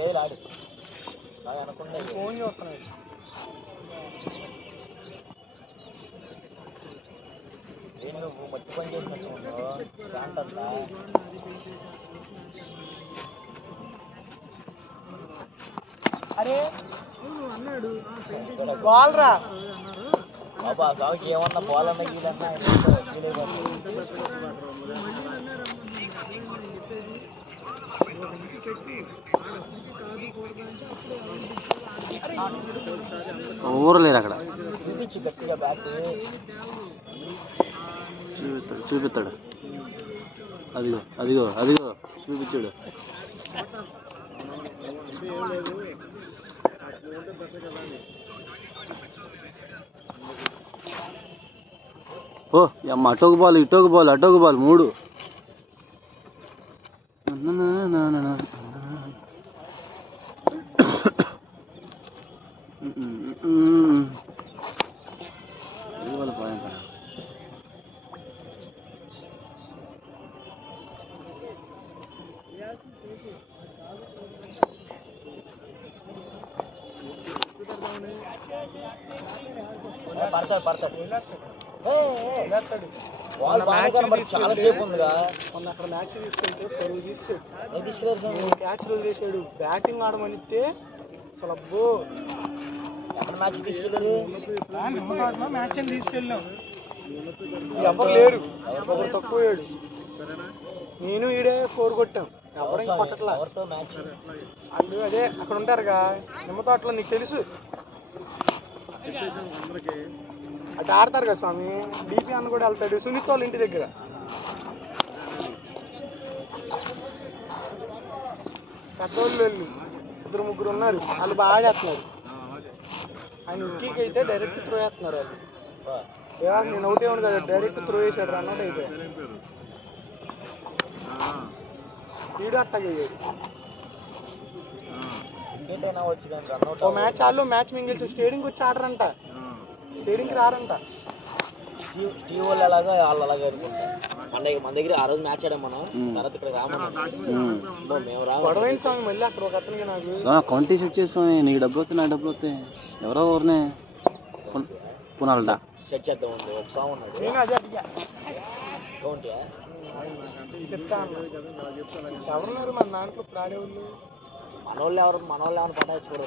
లేదు ఆడు అనుకుంటే ఫోన్ చూస్తున్నాడు. నువ్వు మట్టి పని చేసినట్టు ప్యాంట్ అంతా అరే అన్నాడు బాల్ రా బాబా సాగుకి ఏమన్నా బాల్ అన్నా గీదన్నా ఊరలేరు అక్కడ. చూపించు గట్టిగా బ్యాట్ చూపిస్తాడు. అదిగో అదిగో అదిగో చూపించాడు. ఓ అమ్మ అటోకు బాల్ ఇటోకు బాల్ అటోకు బాల్ 3. పడతాడు చాలా సేపు ఉందిగా. మొన్న అక్కడ మ్యాచ్ తీసుకెళ్తే పరుగు తీసుకెళ్ళాడు. క్యాచ్ వదిలేసాడు. బ్యాటింగ్ ఆడమనిస్తే అసలు అబ్బో ఎక్కడ మ్యాచ్ తీసుకెళ్ళారు. మ్యాచ్ అని తీసుకెళ్ళాం. ఎవరు లేరు, ఒకరు తక్కువయ్యాడు. నేను ఈడే 4 కొట్టాం. ఎవరు కొట్టట్లా. వాళ్ళు అదే అక్కడ ఉంటారుగా నిమ్మ తోటలో, నీకు తెలుసు అటు ఆడతారు కదా స్వామి. డీపీ అన్న కూడా వెళ్తాడు. సునీత్ వాళ్ళ ఇంటి దగ్గర పెద్దోళ్ళు వెళ్ళి 2-3 ఉన్నారు. వాళ్ళు బాగా చేస్తున్నారు. ఆయన ఉక్కీకి అయితే డైరెక్ట్ త్రో వేస్తున్నారు. వాళ్ళు నేను ఒకటే ఉంది కదా డైరెక్ట్ త్రో వేసాడు అన్నట్టు అయితే వీడు అట్టగయ్యాడు. ఓ మ్యాచ్ వాళ్ళు మ్యాచ్ మింగేసి స్టేడియంకి వచ్చి ఆడరంట. స్టేడియంకి రారంట. స్టీవ్ వాళ్ళు ఎలాగా వాళ్ళు అలాగే అనుకుంటారు. మన దగ్గర ఆ రోజు మ్యాచ్ ఆడాం మనం. తర్వాత ఇక్కడ మేము గొడవైన స్వామి మళ్ళీ అక్కడ ఒక అతనికి నాకు కౌంటీ సెట్ చేస్తాం. నీకు డబ్బులు వస్తే నా డబ్బులు వస్తాయి. ఎవరో ఊరినే పునాలదా సెట్ చేద్దాం. ఉంది ఒక సాంగ్ ఉన్నాడు. నేను అదే అడిగా కౌంటీ చెప్తా అన్నా. ఎవరున్నారు మన దాంట్లో ఇప్పుడు ఆడేవాళ్ళు? మనోళ్ళు ఎవరు? మనోళ్ళు ఏమైనా పడ్డా చూడరు.